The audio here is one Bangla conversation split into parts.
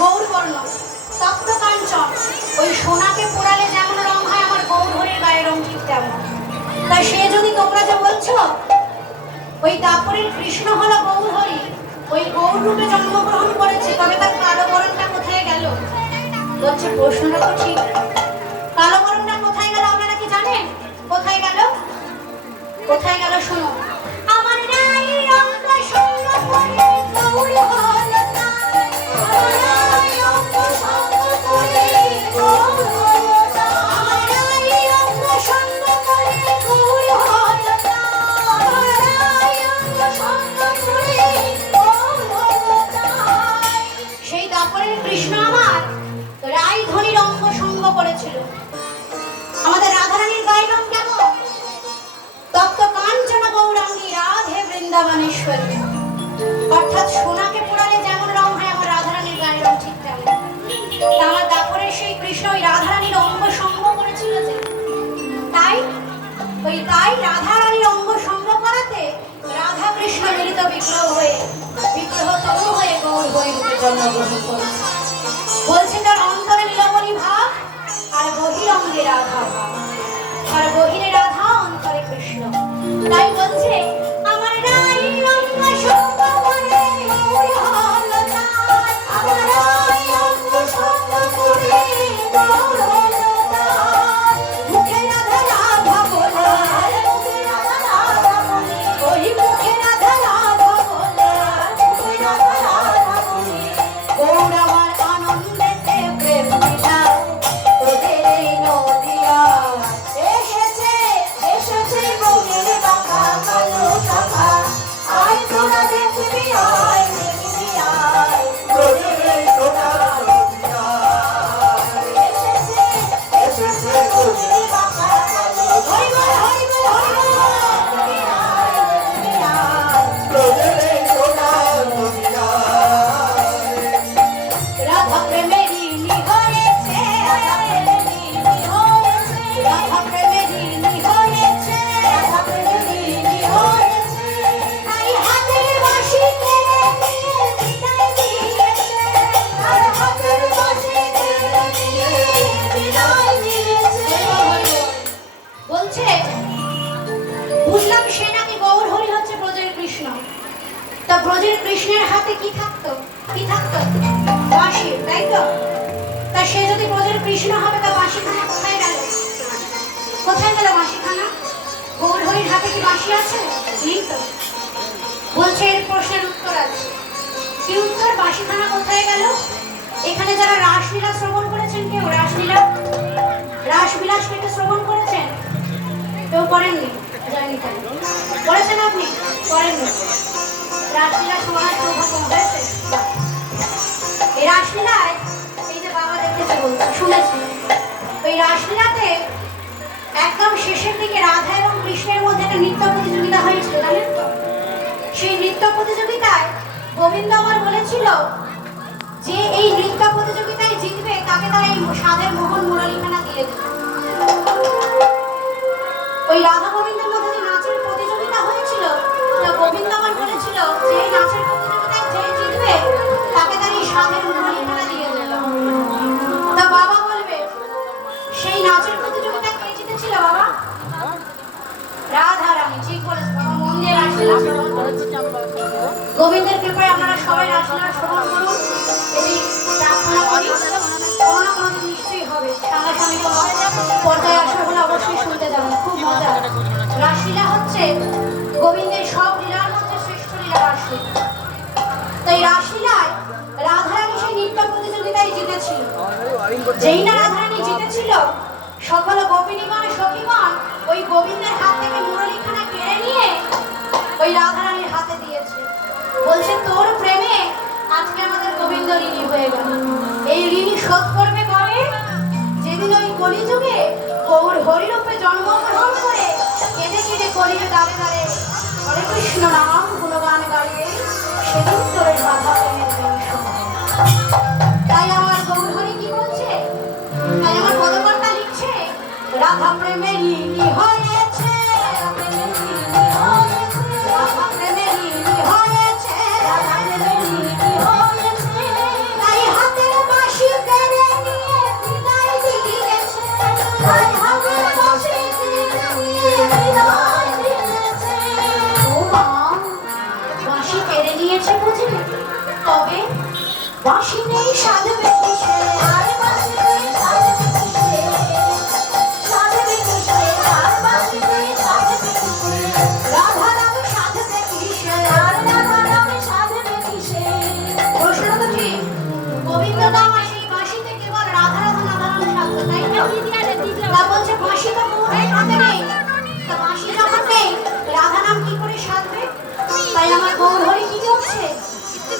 গৌরবর্ণ তপ্ত কাঞ্চন ওই সোনাকে পোড়ালে যেমন রং হয়, আমার গৌর হরির গায়ের রং ঠিক তেমন। তা সে যদি তোমরা যে বলছো, ওই দাপরের কৃষ্ণ হলো গৌর হরি ওই গৌর রূপে জন্মগ্রহণ করেছে, তবে তার কালো বরণটা কোথায় গেল? বলছে, প্রশ্নটা তো ঠিক। কালো বরণটা কোথায় গেল, আপনারা কি জানেন? কোথায় গেল? কোথায় গেল, শোনো। বৃন্দাবনেশ্বরী। অর্থাৎ সোনাকে পোড়ালে যেমন রং হয়, আমার রাধারানীর গায়ের রং ঠিক তেমন আমার দাপরের সেই কৃষ্ণ ওই রাধারানীর অঙ্গ সঙ্গ করেছিল যে, তাই, ওই তাই রাধারানীর অঙ্গ সঙ্গ করাতে রাধা কৃষ্ণ মিলিত বিগ্রহ হয়ে, বিগ্রহ তনু হয়ে গৌর হয়ে জন্মগ্রহণ করেছে। বলছে তার অন্তরে নীলমণি ভাব, আর বহিরঙ্গে রাধা ভাব। আর বহিরে রাধা, অন্তরে কৃষ্ণ। তাই বলছে বাঁশি তাই তো? তা সে যদি ব্রজের কৃষ্ণ হবে, তা বাঁশিখানা কোথায় গেল? কোথায় গেল বাঁশিখানা গৌর হরির হাতে কি বাঁশি আছে? নেই তো। বলছে, এর প্রশ্নের উত্তর আছে। কি উত্তর বাঁশিখানা কোথায় গেল? এখানে যারা রাসলীলা শ্রবণ করেছেন কেউ? রাসলীলা? রাসবিলাস কেটে শ্রবণ করেছেন? কেউ করেননি? জানি করেছেন আপনি? করেননি। রাসলীলা শোনার সৌভাগ্য হয়েছে? রাসলীলায় এই যে বাবা দেখেছে বলছে, শুনেছি। ওই রাসলীলাতে একদম শেষের দিকে রাধা এবং কৃষ্ণের মধ্যে একটা নৃত্য প্রতিযোগিতা হয়েছিল, জানেন তো? সেই নৃত্য প্রতিযোগিতায় গোবিন্দ আমার বলেছিল যে এই নৃত্য প্রতিযোগিতায় জিতবে, তাকে তারা এই সাদের মোহন মুরলীখানা দিয়ে দেবে ওই রাধা গোবিন্দের মধ্যে গোবিন্দের কৃপায় আপনারা সবাই রাসলীলা শ্রবণ করুন। এটি প্রার্থনা করি। কোনো না কোনো নিশ্চয়ই হবে। সামনাসামনি পর্দায় আসা হলে অবশ্যই শুনতে যাবেন। খুব মজা। রাসলীলা হচ্ছে গোবিন্দের সব লীলার মধ্যে শ্রেষ্ঠ লীলা রাসলীলা তো এই রাসলীলায় রাধারানী সেই নৃত্য প্রতিযোগিতায় জিতেছিল। যেই না রাধারানী জিতেছিল, সকল গোপিনীগণ, সখীগণ ওই গোবিন্দের হাত থেকে মুরলীখানা কেড়ে নিয়ে ওই রাধারানীর হাতে দিয়েছে। বলছে, তোর প্রেমে আজকে আমাদের গোবিন্দ ঋণী হয়ে গেল। এই ঋণী শোধ করবে কবে যেদিন ওই কলিযুগে গৌর হরিরূপে জন্মগ্রহণ করে, কেঁদে কেঁদে কলির দাঁড়ে দাঁড়ে হরে কৃষ্ণ নাম গুণগান গাইবে সেদিন তোর বাধা প্রেমের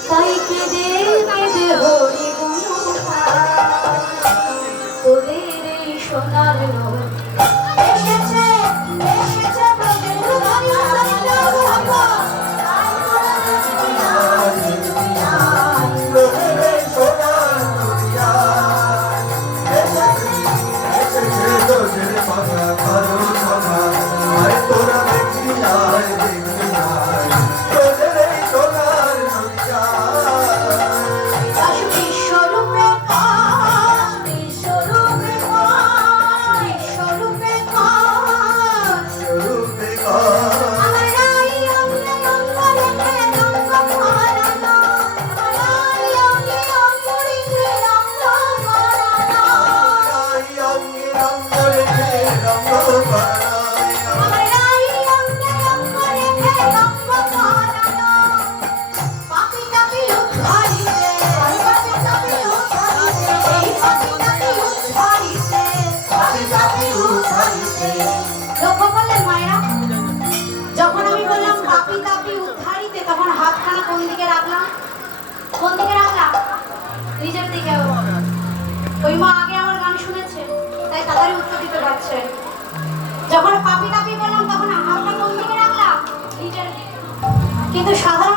会計です。ওই মা আগে আমার গান শুনেছে, তাই তাড়াতাড়ি উত্তর দিতে পারছে। যখন পাপি তাপি বললাম, তখন হাতটা কোন দিকে রাখলাম কিন্তু সাধারণ